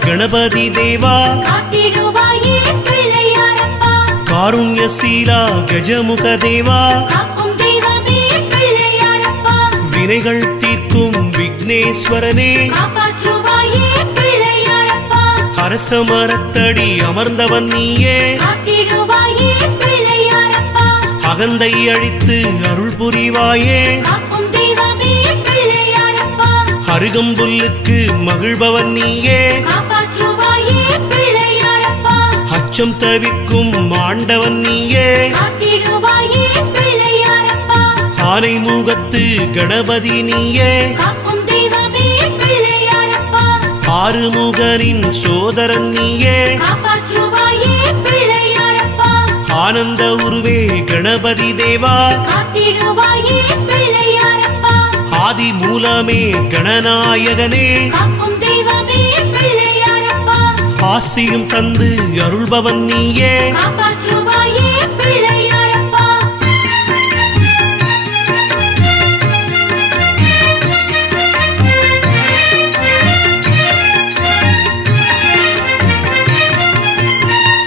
கணபதி தேவா. பிள்ளையாரப்பா. காருண்யசீலா கஜமுக தேவா. வினைகள் தீர்க்கும் விக்னேஸ்வரனே. அரச மரத்தடி அமர்ந்தவன் நீயே. அகந்தை அழித்து அருள் புரிவாயே. அருகம்புல்லுக்கு மகிழ்பவன் நீயே. அச்சம் தவிர்க்கும் ஆண்டவன் நீயே. ஆனை முகத்து கணபதி நீயே. ஆறுமுகனின் சோதரன் நீயே. ஆனந்த உருவே கணபதி தேவா. ஆதி மூலமே கணநாயகனே. ஆசியும் தந்து அருள்பவன் நீயே.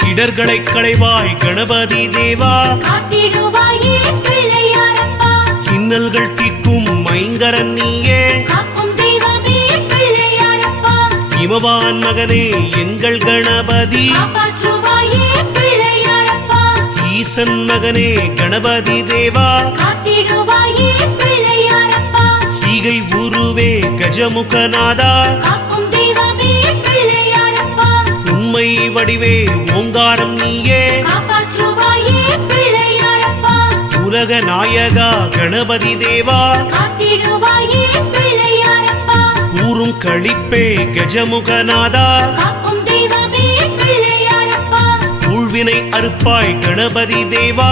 இடர்களை களைவாய் கணபதி தேவா. காத்திடுவாயே பிள்ளையாரப்பா. இன்னல்கள் தீர்க்கும் மைங்கரன் நீயே. இமவான் மகனே எங்கள் கணபதி. ஈசன் மகனே கணபதி தேவா. ஈகை உருவே கஜமுகநாதா. உண்மை வடிவே ஓங்காரம் நீயே. உலக நாயகா கணபதி தேவா. ஊரும் கழிப்பே கஜமுகநாதா. ஊழ்வினை அறுப்பாய் கணபதி தேவா.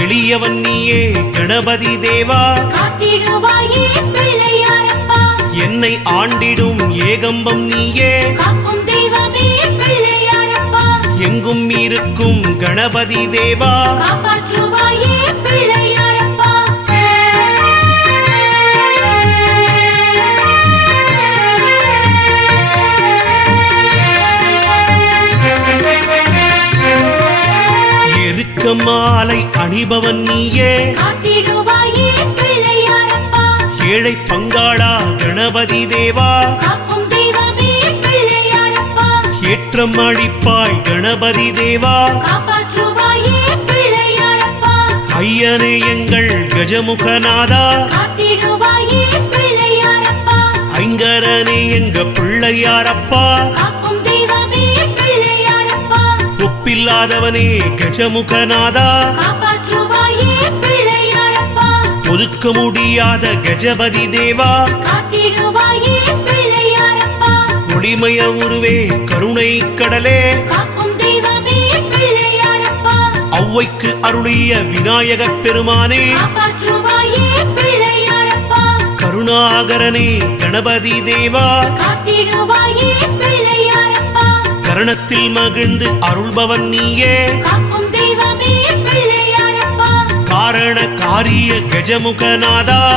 எளியவன் நீயே கணபதி தேவா. என்னை ஆண்டிடும் ஏகம்பம் நீயே. எங்கும் இருக்கும் கணபதி தேவா. எருக்க மாலை அணிபவன் நீயே. ஏழை பங்காளா கணபதி தேவா. ஏற்றம் அளிப்பாய் கணபதி தேவா. ஐயனே எங்கள் கஜமுகநாதா. ஐங்கரனே எங்க பிள்ளையாரப்பா ஒப்பில்லாதவனே கஜமுகநாதா. ஒதுக்க முடியாத கஜபதி தேவா. ஒளிமய உருவே கருணை கடலே. ஔவைக்கு அருளிய விநாயகப் பெருமானே. கருணாகரனே கணபதி தேவா. கரணத்தில் மகிழ்ந்து அருள்பவன் நீயே. காரண காரிய கஜமுகநாதா.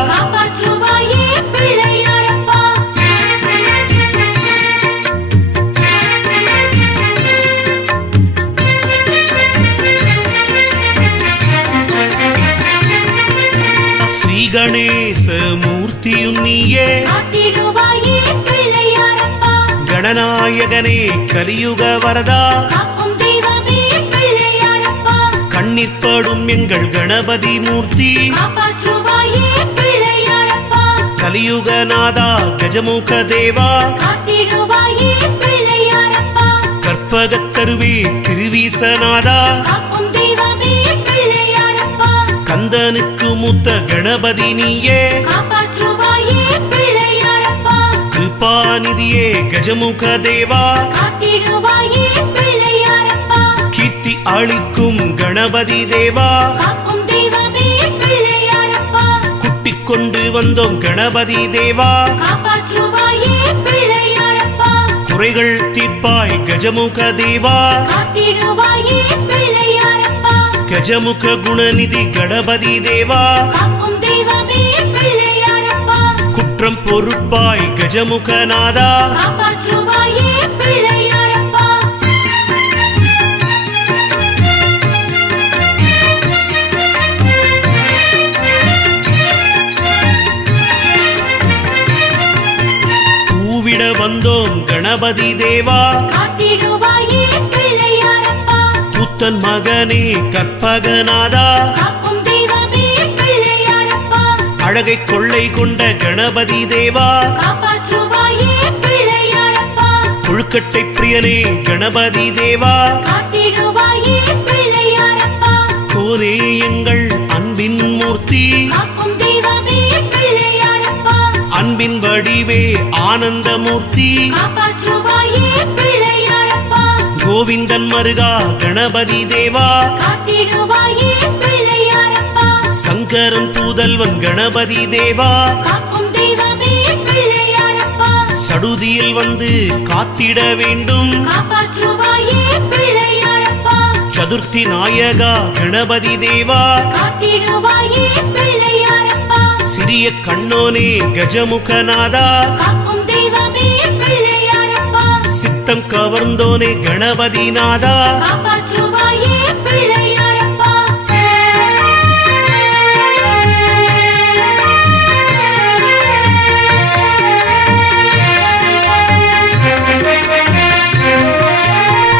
கணேச மூர்த்தியும் நீயே கணநாயகனே கலியுக வரதா. கண்ணிற்படும் எங்கள் கணபதி மூர்த்தி கலியுகநாதா கஜமுக தேவா. கற்பகத்தருவே திருவீசநாதா. கந்தனுக்கு மூத்த கணபதி நீயே. கிருபாநிதியே கஜமுக தேவா. கீர்த்தி அளிக்கும் கணபதி தேவா. குட்டிக் கொண்டு வந்தோம் கணபதி தேவா. குறைகள் தீர்ப்பாய் கஜமுக தேவா. கஜமுக குணநிதி கணபதி தேவா. குற்றம் பொறுப்பாய் கஜமுகநாதா பூவிட வந்தோம் கணபதி தேவா. காத்திடுவாயே புத்தன் மகனே கற்பகநாதா. அழகை கொள்ளை கொண்ட கணபதி தேவா. கொழுக்கட்டை பிரியனே கணபதி தேவா. கோரே எங்கள் அன்பின் மூர்த்தி. அன்பின் வடிவே ஆனந்தமூர்த்தி கோவிந்தன் மருகா கணபதி தேவா. சங்கரன் தூதல்வன் கணபதி தேவா. சடுதியில் வந்து காத்திட வேண்டும். சதுர்த்தி நாயகா கணபதி தேவா. சிறிய கண்ணோனே கஜமுகநாதா. சித்தம் கவர்ந்தோனே கணபதி நாதா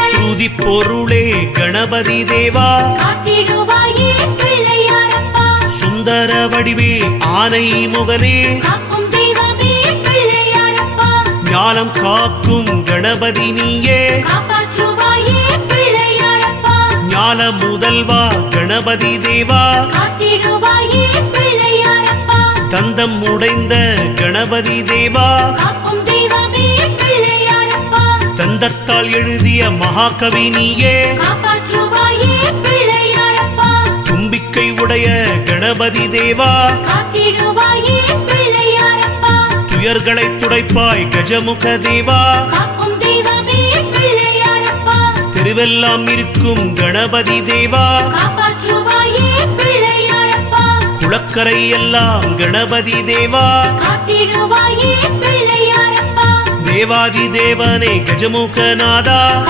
ஸ்ருதி பொருளே கணபதி தேவா. சுந்தர வடிவே ஆனை முகனே. ஞானம் காக்கும் கணபதி நீயே ஞான முதல்வா கணபதி தேவா. தந்தம் உடைந்த கணபதி தேவா. தந்தத்தால் எழுதிய மகாகவி நீயே தும்பிக்கை உடைய கணபதி தேவா. துயர்களை துடைப்பாய். கஜமுக தேவா. தெருவெல்லாம் இருக்கும் கணபதி தேவா. குளக்கரை எல்லாம் கணபதி தேவா. தேவாதி தேவனே கஜமுகநாதா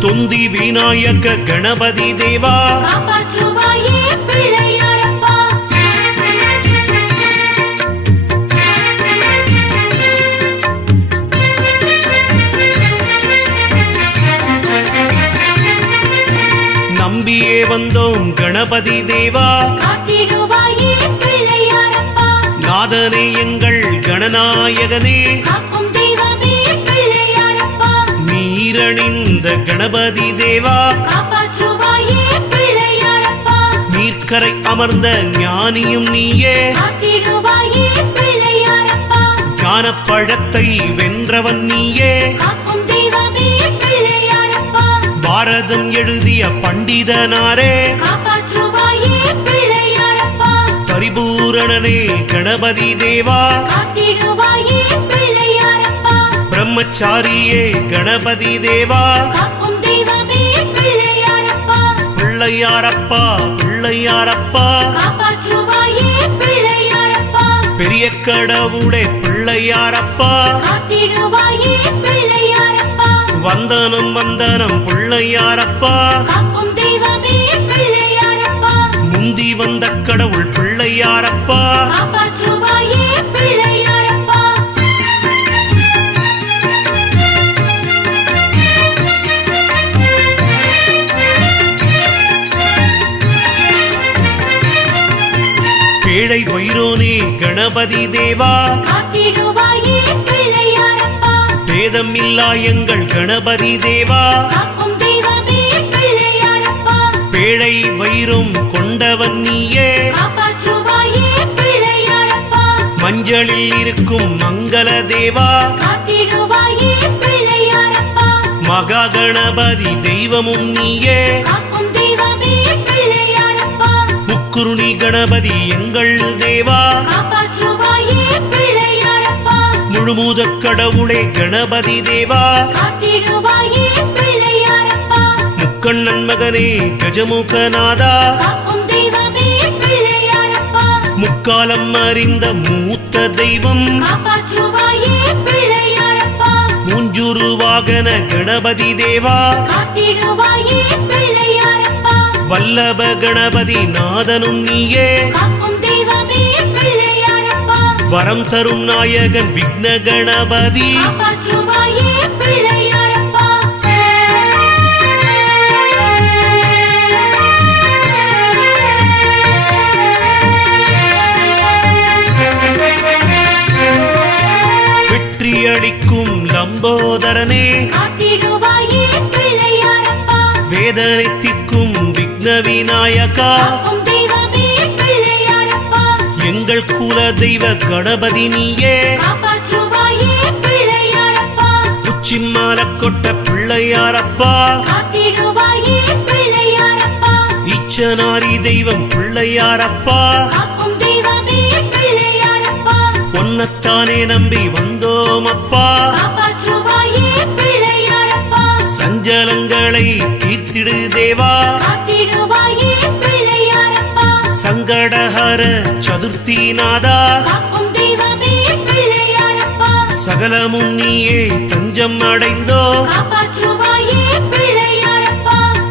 தொந்தி விநாயக கணபதி தேவா. நம்பியே வந்தோம் கணபதி தேவா. நாதனே எங்கள் கணநாயகனே. நீரணிந்த கணபதி தேவா. நீர்க்கரை அமர்ந்த ஞானியும் நீயே. ஞானப்பழத்தை வென்றவன் நீயே. பாரதம் எழுதிய பண்டிதனாரே. பரிபூரணனே கணபதி தேவா. பிரம்மச்சாரியே கணபதி தேவா. பிள்ளையாரப்பா. பிள்ளையாரப்பா பெரிய கடவுளே பிள்ளையாரப்பா. வந்தனம் வந்தனம் பிள்ளையாரப்பா. முந்தி வந்த கடவுள் பிள்ளையாரப்பா. பேழை வைரோனே கணபதி தேவா. காத்திடுவாயே பேதம் இல்லா எங்கள் கணபதி தேவா. பேழை வைரும் கொண்டவன் நீயே. மஞ்சளில் இருக்கும் மங்கள தேவா. மகா கணபதி தெய்வமும் நீயே. முக்குருணி கணபதி எங்கள் தேவா. முழுமுதற் கடவுளே கணபதி தேவா. முக்கண்ணன் மகனே கஜமுகநாதா. முக்காலம் அறிந்த மூத்த தெய்வம். காப்பாற்றுவாயே பிள்ளையாரப்பா. மூஞ்சுரு வாகன கணபதி தேவா. வல்லப கணபதி நாதனும் நீயே. வரம் தரும் நாயகன் விக்ன கணபதி. காப்பாற்றுவாயே பிள்ளையாரப்பா வெற்றி அளிக்கும் லம்போதரனே வேதனை திக்கும் விக்ன விநாயகா. குல தெய்வ கணபதி நீயே. உச்சிமால கொட்ட பிள்ளையாரப்பா. இச்சனாரி தெய்வம் பிள்ளையாரப்பா. ஒன்னத்தானே நம்பி வந்தோம் அப்பா சஞ்சலங்களை தீர்த்திடு தேவா. சங்கடஹர சதுர்த்தி நாதா. சகலமும் நீயே தஞ்சம் அடைந்தோ.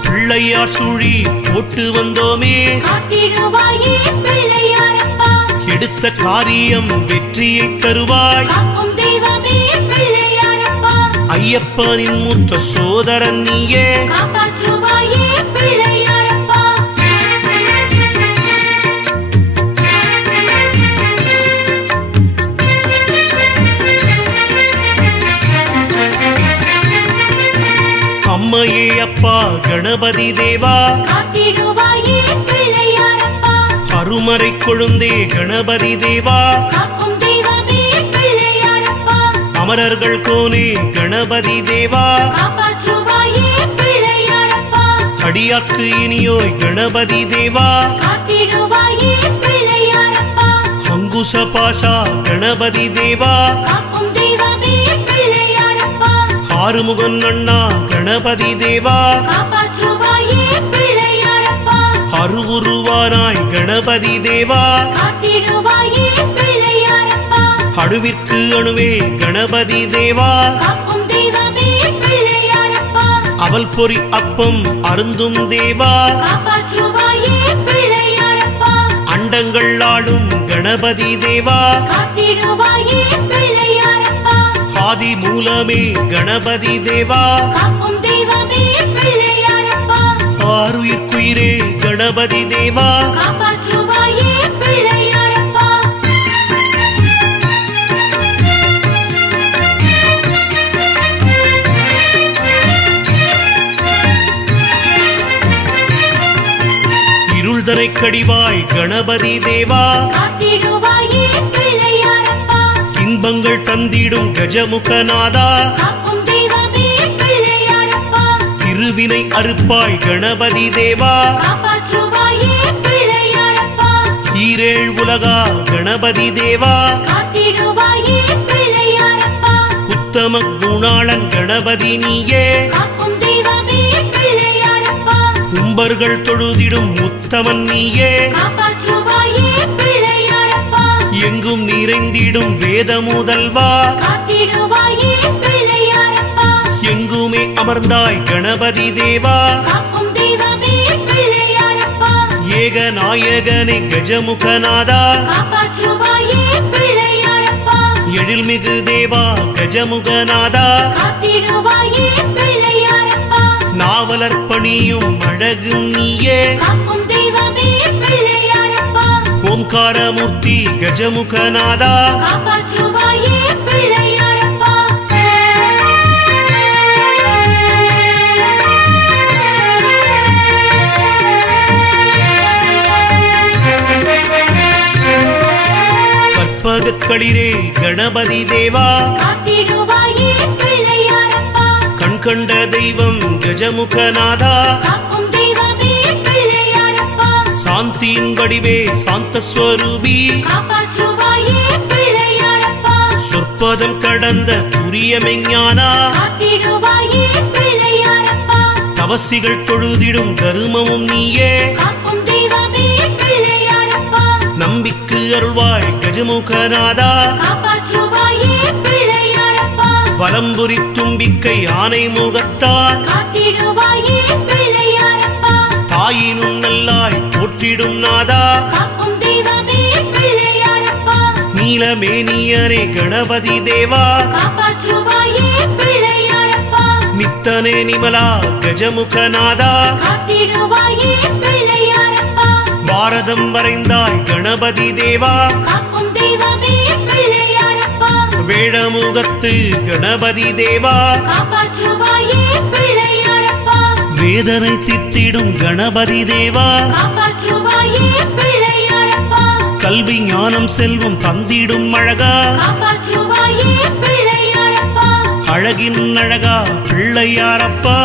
பிள்ளையார் சுழி போட்டு வந்தோமே. எடுத்த காரியம் வெற்றியை தருவாய். ஐயப்பனின் மூத்த சோதரன் நீயே. அம்மையே அப்பா கணபதி தேவா. அருமறை கொழுந்தே கணபதி தேவா. அமரர்கள் கோனே கணபதி தேவா. அடியாக்கு இனியோய் கணபதி தேவா. அங்குச பாஷா கணபதி தேவா. ஆறுமுகன் அண்ணா கணபதி தேவா. அருவுருவானாய் கணபதி தேவா. அணுவிற்கு அணுவே கணபதி தேவா. அவல் பொறி அப்பம் அருந்தும் தேவா. அண்டங்கள் ஆளும் கணபதி தேவா. ஆதி மூலமே கணபதி தேவா. ஆறுயிர்க்குயிரே கணபதி தேவா. இருள்தனை கடிவாய் கணபதி தேவா. இன்பங்கள் தந்திடும் கஜமுகநாதா. திருவினை அறுப்பாய் கணபதி தேவா. ஈரேழ் உலகா கணபதி தேவா. உத்தம குணாளன் கணபதி நீயே. கும்பர்கள் தொழுதிடும் உத்தமன் நீயே. எங்கும் நிறைந்திடும் வேத முதல்வா எங்குமே அமர்ந்தாய் கணபதி தேவா. ஏக நாயகனே கஜமுகநாதா. எழில்மிகு தேவா கஜமுகநாதா. நாவலர் பணியும் அழகும் நீயே. ஓம்காரமூர்த்தி கஜமுகநாதா. கற்பகக்களிரே கணபதி தேவா. காத்திடுவாயே பிள்ளையாரப்பா கண் கண்ட தெய்வம் கஜமுகநாதா. சாந்தியின் வடிவே காப்பாற்றுவாயே பிள்ளையாரப்பா. சொற்பதம் கடந்த புரிய மெஞ்ஞானா. தவசிகள் தொழுதிடும் தருமமும் நீயே. நம்பிக்கு அருள்வாய் கஜமுகநாதா. வலம்புரி தும்பிக்கை ஆனை முகத்தார் தாயினும் நல்லாய் போற்றிடும் நாதா. நீலமேனியரே கணபதி தேவா. நித்தனே நிமலா கஜமுகநாதா பாரதம் வரைந்தாய் கணபதி தேவா. வேடமுகத்து கணபதி தேவா. வேதனை தித்திடும் கணபதி தேவா. கல்வி ஞானம் செல்வம் தந்திடும் அழகா. அழகின் அழகா பிள்ளையாரப்பா